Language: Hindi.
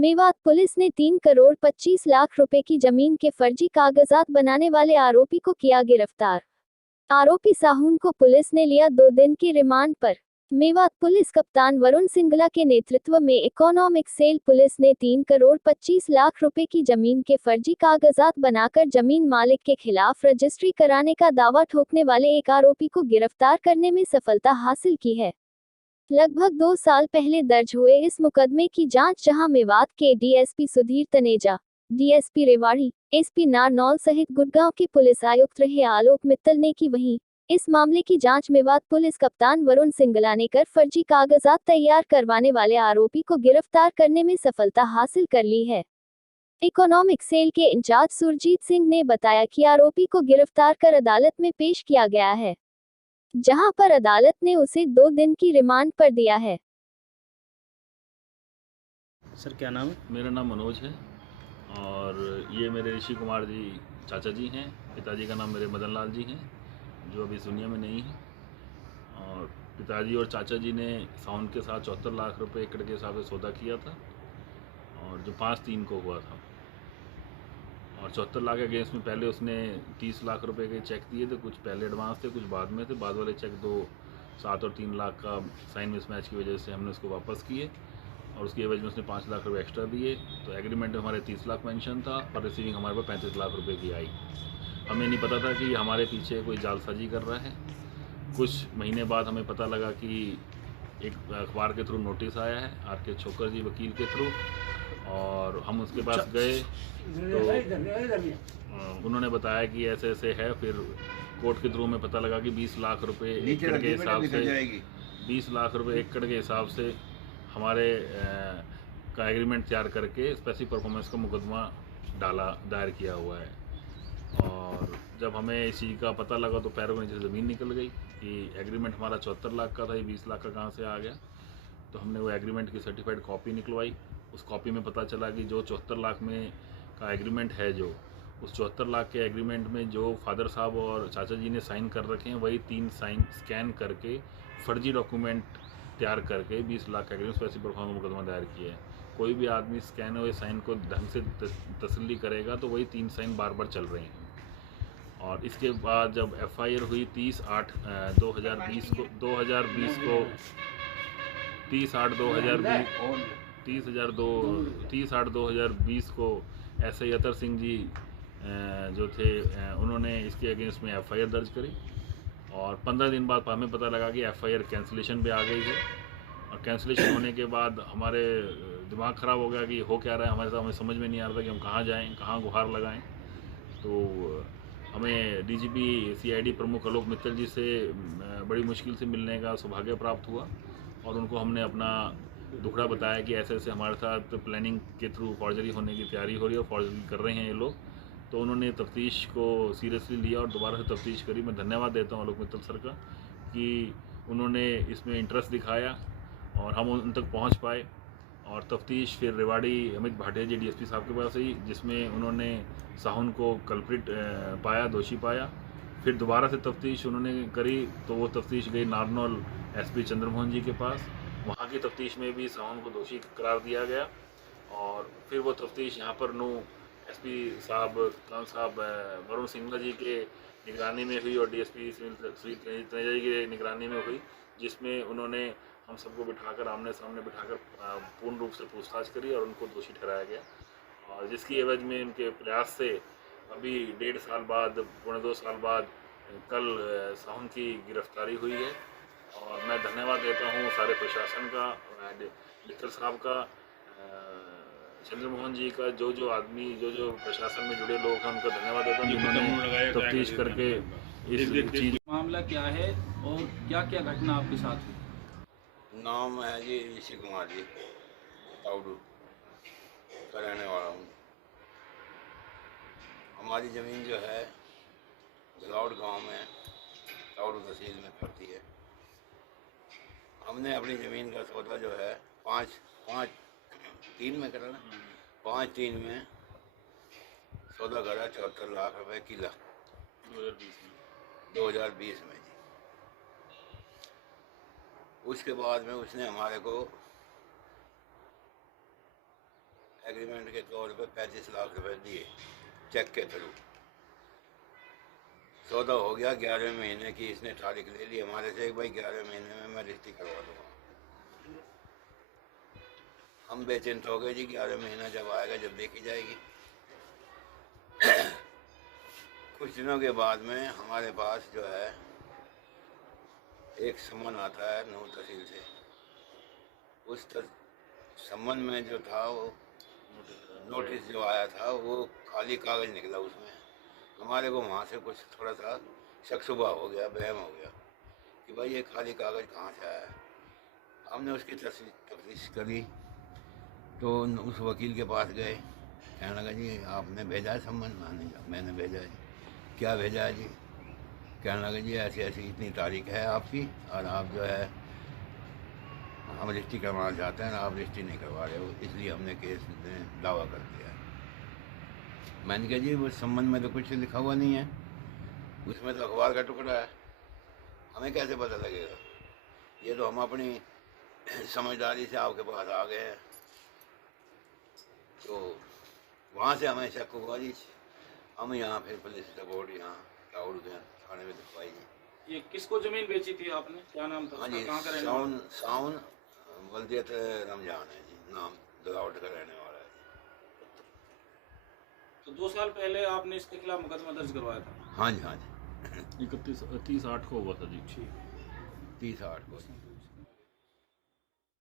मेवात पुलिस ने 3 करोड़ 25 लाख रुपए की जमीन के फर्जी कागजात बनाने वाले आरोपी को किया गिरफ्तार। आरोपी साहून को पुलिस ने लिया 2 दिन की रिमांड पर। मेवात पुलिस कप्तान वरुण सिंगला के नेतृत्व में इकोनॉमिक सेल पुलिस ने 3 करोड़ 25 लाख रुपए की जमीन के फर्जी कागजात बनाकर जमीन मालिक के खिलाफ रजिस्ट्री कराने का दावा ठोकने वाले एक आरोपी को गिरफ्तार करने में सफलता हासिल की है। लगभग 2 साल पहले दर्ज हुए इस मुकदमे की जांच जहां मेवात के DSP Sudhir Taneja, DSP Rewari, SP Narnaul सहित गुड़गांव के पुलिस आयुक्त रहे आलोक मित्तल ने की, वहीं इस मामले की जांच मेवात पुलिस कप्तान वरुण सिंगला ने कर फर्जी कागजात तैयार करवाने वाले आरोपी को गिरफ्तार करने में सफलता हासिल कर ली है। इकोनॉमिक सेल के इंचार्ज सुरजीत सिंह ने बताया कि आरोपी को गिरफ्तार कर अदालत में पेश किया गया है, जहां पर अदालत ने उसे 2 दिन की रिमांड पर दिया है। सर क्या नाम है? मेरा नाम मनोज है और ये मेरे ऋषि कुमार जी चाचा जी हैं। पिताजी का नाम मेरे मदन लाल जी हैं, जो अभी इस दुनिया में नहीं है। और पिताजी और चाचा जी ने साउंड के साथ 74 लाख रुपए एकड़ के हिसाब से सौदा किया था, और जो 5/3 को हुआ था। और 74 लाख के अगेंस्ट में पहले उसने 30 लाख रुपए के चेक दिए थे, कुछ पहले एडवांस थे, कुछ बाद में थे। बाद वाले चेक 2, 7 और 3 लाख का साइन मिसमैच की वजह से हमने उसको वापस किए, और उसकी एवज में उसने 5 लाख रुपए एक्स्ट्रा दिए। तो एग्रीमेंट में हमारे 30 लाख मेंशन था और रिसीविंग हमारे पास 35 लाख रुपए की आई। हमें नहीं पता था कि हमारे पीछे कोई जालसाजी कर रहा है। कुछ महीने बाद हमें पता लगा कि एक अखबार के थ्रू नोटिस आया है आर.के. छोकर जी वकील के थ्रू, और हम उसके पास गए तो उन्होंने बताया कि ऐसे ऐसे है। फिर कोर्ट के थ्रू में पता लगा कि 20 लाख रुपए एकड़ के हिसाब से 20 लाख रुपए एकड़ के हिसाब से हमारे का एग्रीमेंट तैयार करके स्पेसिफिक परफॉर्मेंस का मुकदमा दायर किया हुआ है। और जब हमें इस चीज़ का पता लगा तो पैरों में नीचे ज़मीन निकल गई कि एग्रीमेंट हमारा 74 लाख का था, ये 20 लाख का कहाँ से आ गया। तो हमने वो एग्रीमेंट की सर्टिफाइड कॉपी निकलवाई। उस कॉपी में पता चला कि जो 74 लाख में का एग्रीमेंट है, जो उस 74 लाख के एग्रीमेंट में जो फादर साहब और चाचा जी ने साइन कर रखे हैं, वही 3 साइन स्कैन करके फर्जी डॉक्यूमेंट तैयार करके 20 लाख का एग्रीमेंट स्पेसिफिक परफॉर्मेंस मुकदमा दायर किया है। कोई भी आदमी स्कैन हुए साइन को ढंग से तसल्ली करेगा तो वही 3 साइन बार बार चल रहे हैं। और इसके बाद जब एफआईआर हुई 30/8/2020 को 30/8/2020 को एसआई अतर सिंह जी जो थे, उन्होंने इसके अगेंस्ट में एफआईआर दर्ज करी। और 15 दिन बाद हमें पता लगा कि एफआईआर कैंसिलेशन पे आ गई है। और कैंसिलेशन होने के बाद हमारे दिमाग ख़राब हो गया कि हो क्या रहा है हमारे साथ। हमें समझ में नहीं आ रहा था कि हम कहाँ जाएं, कहाँ गुहार लगाएं। तो हमें डीजीपी सीआईडी प्रमुख आलोक मित्तल जी से बड़ी मुश्किल से मिलने का सौभाग्य प्राप्त हुआ, और उनको हमने अपना दुखड़ा बताया कि ऐसे ऐसे हमारे साथ प्लानिंग के थ्रू फॉर्जरी होने की तैयारी हो रही है और फॉर्जरी कर रहे हैं ये लोग। तो उन्होंने तफ्तीश को सीरियसली लिया और दोबारा से तफ्तीश करी। मैं धन्यवाद देता हूँ आलोक मित्तल सर का कि उन्होंने इसमें इंटरेस्ट दिखाया और हम उन तक पहुँच पाए। और तफ्तीश फिर रेवाड़ी अमित भाटिया जी डीएसपी साहब के पास आई, जिसमें उन्होंने साहुन को कल्प्रिट पाया, दोषी पाया। फिर दोबारा से तफ्तीश उन्होंने करी तो वो तफ्तीश गई नारनौल एसपी चंद्रमोहन जी के पास। वहाँ की तफ्तीश में भी साहुन को दोषी करार दिया गया। और फिर वो तफ्तीश यहाँ पर एसपी साहब वरुण सिंगला जी के निगरानी में हुई और डीएसपी श्री तनेजा जी के निगरानी में हुई, जिसमें उन्होंने हम सबको बिठाकर आमने सामने बिठाकर पूर्ण रूप से पूछताछ करी और उनको दोषी ठहराया गया। और जिसकी एवज में उनके प्रयास से अभी 1.5 साल बाद, 2.25 साल बाद कल साहुन की गिरफ्तारी हुई है। और मैं धन्यवाद देता हूँ सारे प्रशासन का, मित्तल साहब का, चंद्रमोहन जी का, जो आदमी जो प्रशासन में जुड़े लोग हैं उनका धन्यवाद देता हूँ जिन्होंने तफ्तीश करके इस चीज़। मामला क्या है और क्या क्या घटना आपके साथ हुई? नाम है जी ऋषि कुमार जी, ताउडू का रहने वाला हूँ। हमारी ज़मीन जो है झलौट गांव में ताउडू तहसील में पड़ती है। हमने अपनी ज़मीन का सौदा जो है 5/3 में करा ना, 5/3 में सौदा करा 74 लाख रुपए किला 2020 में जी। उसके बाद में उसने हमारे को एग्रीमेंट के तौर पे 35 लाख रुपए दिए चेक के थ्रू। सौदा हो गया, 11वें महीने की इसने तारीख ले ली हमारे से, भाई 11वें महीने में मैं रजिस्ट्री करवा दूँगा। हम बेचिंत हो गए जी, 11वें महीना जब आएगा, जब देखी जाएगी। कुछ दिनों के बाद में हमारे पास जो है एक सम्मन आता है नूर तहसील से। उस सम्मन में जो था वो नोटिस जो आया था वो खाली कागज़ निकला। उसमें हमारे को वहाँ से कुछ थोड़ा सा शक शुबा हो गया, बहम हो गया कि भाई ये खाली कागज़ कहाँ से आया है। हमने उसकी तफ्तीश करी तो उस वकील के पास गए, कहने लगा जी आपने भेजा है सम्मन? मैंने भेजा है। क्या भेजा है जी? कहने लगा जी ऐसी ऐसी इतनी तारीख है आपकी और आप जो है हम रजिस्ट्री करवाना चाहते हैं, आप रजिस्ट्री नहीं करवा रहे हो, इसलिए हमने केस में दावा कर दिया है। मैंने कहा जी वो सम्मन में तो कुछ लिखा हुआ नहीं है, उसमें तो अखबार का टुकड़ा है, हमें कैसे पता लगेगा? ये तो हम अपनी समझदारी से आपके पास आ गए हैं। तो वहाँ से हमें शक हुआ जी, हम यहाँ फिर पुलिस रिपोर्ट यहाँ टाउड थाने में लिखवाई जी। ये किसको जमीन बेची थी आपने, क्या नाम था? हाँ जी, कहाँ का रहने वाला? साउन वल्दियत रमजान है जी, नाम दलावट का रहने वाला है। तो 2 साल पहले आपने इसके खिलाफ मुकदमा दर्ज करवाया था? हाँ जी, हाँ जी। 31/8 को हुआ था जी। 30/8 को।